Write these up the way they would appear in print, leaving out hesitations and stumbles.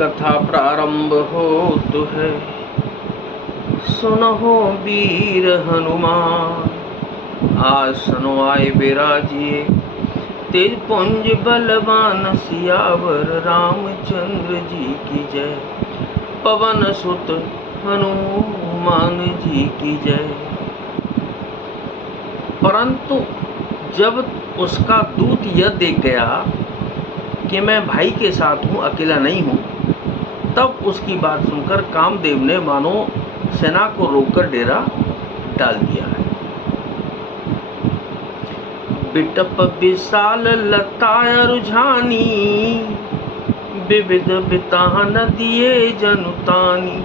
कथा प्रारंभ होत है। सुनहो वीर हनुमान, आसन आए विराजिए। तेज पुंज बलवान सियावर, रामचंद्र जी की जय। पवन सुत हनुमान जी की जय। परंतु जब उसका दूत यह देख गया कि मैं भाई के साथ हूँ, अकेला नहीं हूँ, तब उसकी बात सुनकर कामदेव ने मानो सेना को रोककर डेरा डाल दिया है। बिटप विशाल लताय रुझानी, विविध बितान दिए जनुतानी।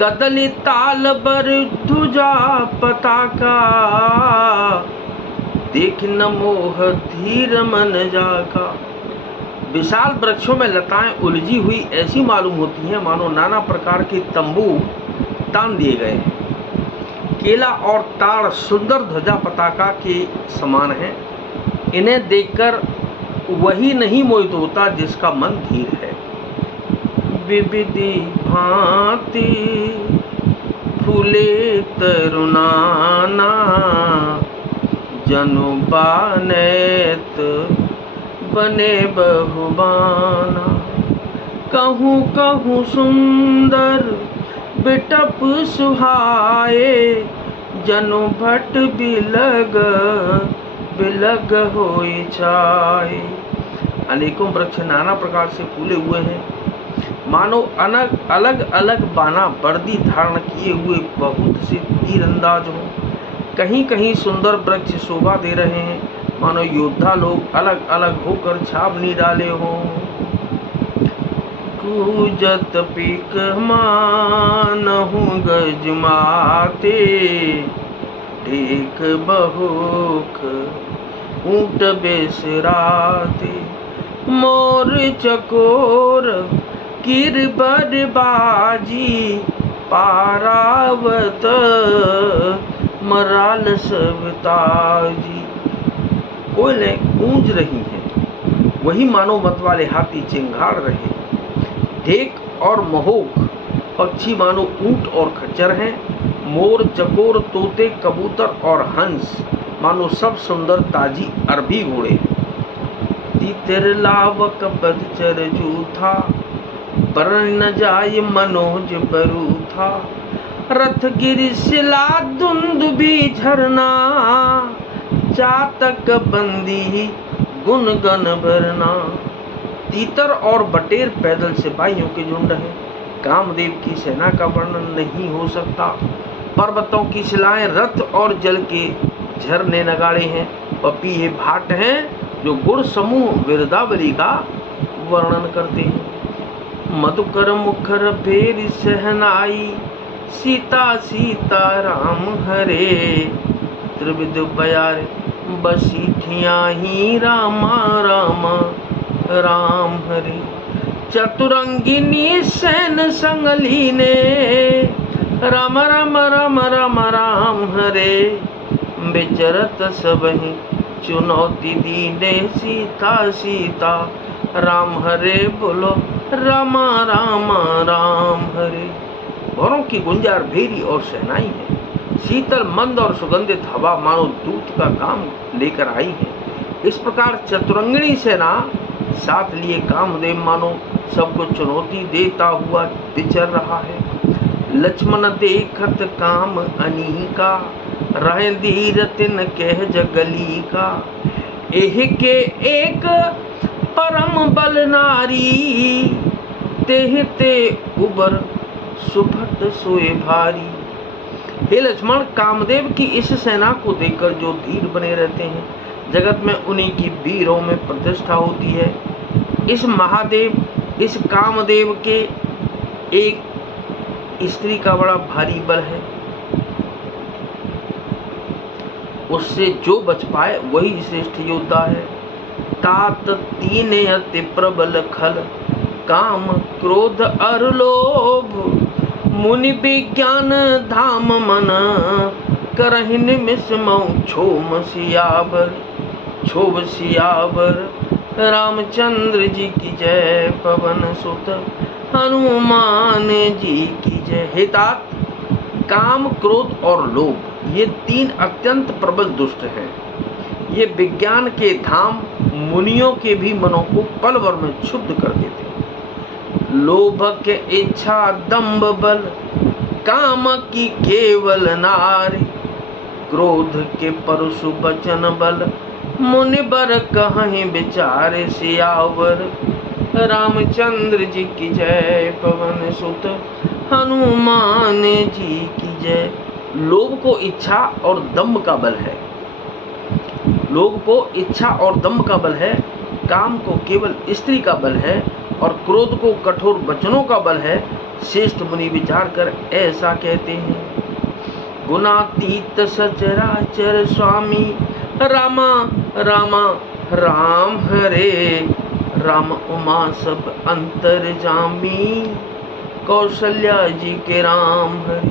कदली ताल बर ध्वजा पताका, देख न मोह धीर मन जाका। विशाल वृक्षों में लताएं उलझी हुई ऐसी मालूम होती हैं मानो नाना प्रकार के तंबू तान दिए गए हैं। केला और ताड़ सुंदर ध्वजा पताका के समान हैं। इन्हें देखकर वही नहीं मोहित होता जिसका मन धीर है। विविधि भांति फूले तरुणाना, जनु बानेत बने बहुबाना। कहूँ कहूँ सुंदर बिटप सुहाए, जनु भट बिलग बिलग होई छाए। अनेकों वृक्ष नाना प्रकार से फूले हुए हैं, मानो अलग अलग बाना वर्दी धारण किए हुए बहुत से तीरंदाज हों। कहीं कहीं सुंदर वृक्ष शोभा दे रहे हैं, मानो योद्धा लोग अलग अलग होकर छावनी डाले हों। कूजत पीक मानहु गज माते, टेक बहुख ऊंट बेसराते। मोर चकोर किरबर बाजी, पारावत मराल सविताजी। कोयलें गूंज रही हैं, वही मानो मत वाले हाथी चिंगाड़ रहे। ढेक और महोक पक्षी मानो ऊंट और खच्चर हैं। मोर चकोर तोते कबूतर और हंस मानो सब सुंदर ताजी अरबी घोड़े हैं। तीतर लावक बदचर जूथा, बरन न जाय मनोज बरूथा। रथ गिरि शिला दुंदुभी झरना, चातक बंदी गुन गन भरना। तीतर और बटेर पैदल सिपाहियों के झुंड हैं। कामदेव की सेना का वर्णन नहीं हो सकता। पर्वतों की शिलाएं रथ और जल के झरने नगाड़े हैं। पपीहे भाट हैं जो गुण समूह विरदावली का वर्णन करते हैं। मधुकर मुखर भेरी सहनाई, सीता सीता राम हरे। त्रिविध बयार बसी ठियाही, रामा रामा राम हरे। चतुरंगिनी सैन संग लीने, राम राम राम राम राम हरे। विचरत सबहि चुनौती दीने, सीता सीता राम हरे। बोलो रामा रामा राम हरे। वरों की गुंजार भेरी और शहनाई है। शीतल मंद और सुगंधित हवा मानो दूत का काम लेकर आई है। इस प्रकार चतुरंगिणी सेना साथ लिए कामदेव मानो सबको चुनौती देता हुआ विचर रहा है। लक्ष्मण देखत काम अनीका, रहे धीर तिन कह जगली का। एह के एक परम बल नारी, तेह ते उबर सुभट सोए भारी। हे लक्ष्मण, कामदेव की इस सेना को देखकर जो धीर बने रहते हैं, जगत में उन्हीं की वीरों में प्रतिष्ठा होती है। इस कामदेव के एक स्त्री का बड़ा भारी बल है। उससे जो बच पाए वही श्रेष्ठ योद्धा है। तात तीने अति प्रबल खल, काम क्रोध अर लोभ। मुनि विज्ञान धाम मन, करहि निमिष मऊ क्षोम सियावर। रामचंद्र जी की जय। पवन सुत हनुमान जी की जय। हे तात, काम, क्रोध और लोभ ये तीन अत्यंत प्रबल दुष्ट हैं। ये विज्ञान के धाम मुनियों के भी मनों को पल भर में क्षुब्ध कर देते हैं। लोभ के इच्छा दंभ बल, काम की केवल नारी, क्रोध के परशु बचन बल, मुनि बर कहीं विचारे सियावर। रामचंद्र जी की जय, पवन सुत हनुमान जी की जय। लोभ को इच्छा और दंभ का बल है, लोभ को इच्छा और दंभ का बल है, काम को केवल स्त्री का बल है और क्रोध को कठोर वचनों का बल है। श्रेष्ठ मुनि विचार कर ऐसा कहते हैं। गुणातीत सचराचर स्वामी, रामा रामा राम हरे, राम उमा सब अंतर्जामी, कौशल्या जी के राम हरे।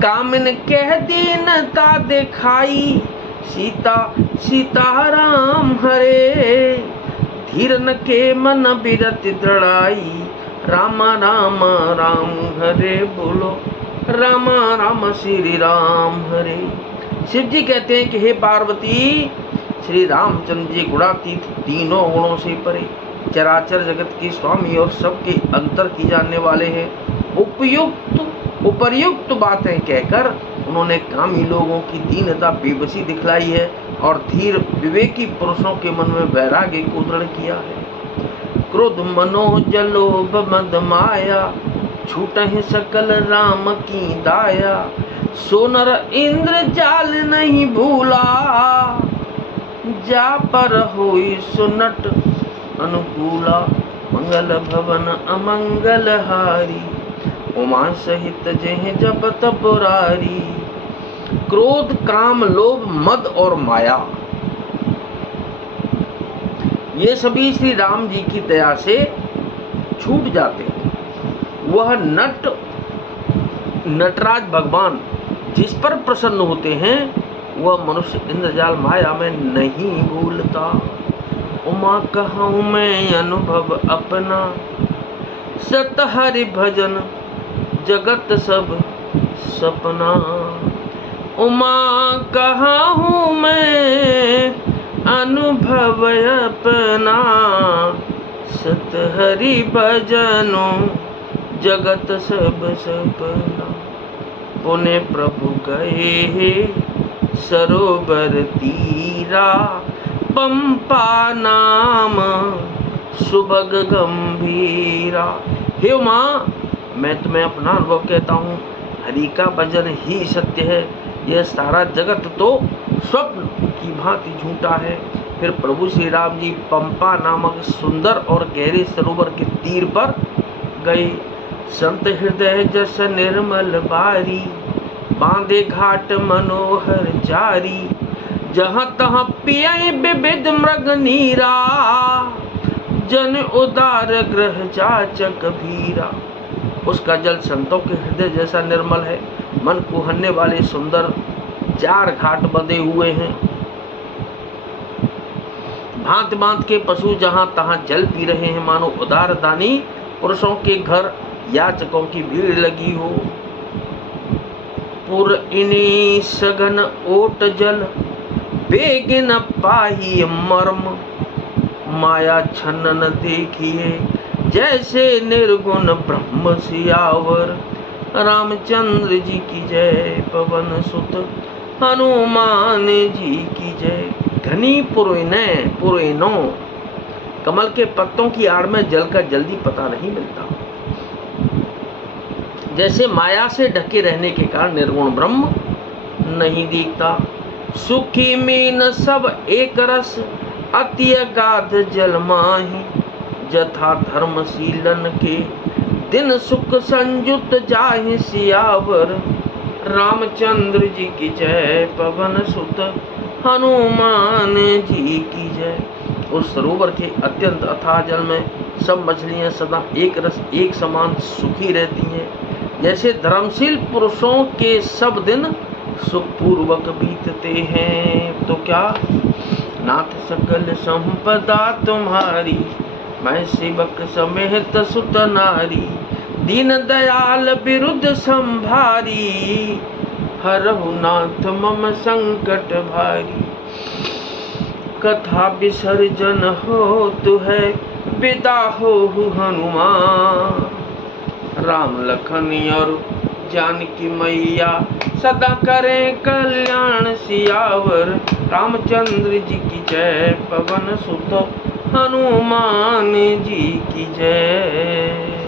कामिन कह दीनता दिखाई, सीता सीताराम हरे, धीरन के मन बिरति दृढ़ाई, राम राम राम हरे। बोलो राम राम श्री राम हरे। शिव जी कहते हैं कि हे पार्वती, श्री रामचंद्र जी गुणातीत, तीनों गुणों से परे, चराचर जगत के स्वामी और सबके अंतर की जानने वाले हैं। उपर्युक्त बातें कहकर उन्होंने कामी लोगों की दीनता बेबसी दिखलाई है और धीर विवेकी पुरुषों के मन में वैराग्य को दृढ़ किया है। क्रोध मनोज लोभ मद माया, छूटहि सकल राम की दाया, सोनर इंद्र जाल नहीं भूला, जा पर होई सुनट अनुकूला, मंगल भवन अमंगल हारी, उमा सहित जेह जपत पुरारी। क्रोध, काम, लोभ, मद और माया ये सभी श्री राम जी की दया से छूट जाते हैं। वह नटराज भगवान जिस पर प्रसन्न होते हैं, वह मनुष्य इंद्रजाल माया में नहीं भूलता। उमा कहूँ मैं अनुभव अपना, सत हरि भजन जगत सब सपना। उमा कहूँ मैं अनुभव अपना, सत हरि भजनो जगत सब सपना। पुण्य प्रभु गए सरोवर तीरा, पंपा नाम सुभग गंभीरा। हे उमा, मैं तुम्हें अपना अनुभव कहता हूँ, हरि का भजन ही सत्य है, यह सारा जगत तो स्वप्न की भांति झूठा है। फिर प्रभु श्री राम जी पंपा नामक सुंदर और गहरे सरोवर के तीर पर गए। संत हृदय जस निर्मल बारी, बांधे घाट मनोहर जारी, जहाँ तहाँ पिय विविध मृग नीरा, जन उदार ग्रह जाचक भीरा। उसका जल संतों के हृदय जैसा निर्मल है, मन को हरने वाले सुंदर 4 घाट बंधे हुए हैं। भांत भांत के पशु जहां तहां जल पी रहे हैं, मानो उदार दानी पुरुषों के घर याचकों की भीड़ लगी हो। पुर इनी सघन ओट जल, बेग न पाही मर्म, माया छनन देखिए जैसे निर्गुण ब्रह्म सियावर। रामचंद्र जी की जय, पवन सुत हनुमान जी की जय। घनी पुरैनो, कमल के पत्तों की आड़ में जल का जल्दी पता नहीं मिलता। जैसे माया से ढके रहने के कारण निर्गुण ब्रह्म नहीं दिखता। सुखी मीन सब एक रस, अति अगाध जल माही, जथा धर्मशीलन के दिन सुख संयुक्त जाहि सियावर। रामचंद्र जी की जय, पवन सुत हनुमान जी की जय। उस सरोवर के अत्यंत अथाह जल में सब मछलियां सदा एक रस एक समान सुखी रहती हैं। जैसे धर्मशील पुरुषों के सब दिन सुखपूर्वक बीतते हैं। तो क्या नाथ सकल संपदा तुम्हारी, मैं सेवक समेत सुत नारी, दीन दयाल बिरुद संभारी, हरहु नाथ मम संकट भारी। कथा विसर्जन होतु है, विदा होहु हनुमान। राम लखन और जानकी मैया, सदा करें कल्याण सियावर। रामचंद्र जी की जय, पवन सुत हनुमान जी की जय।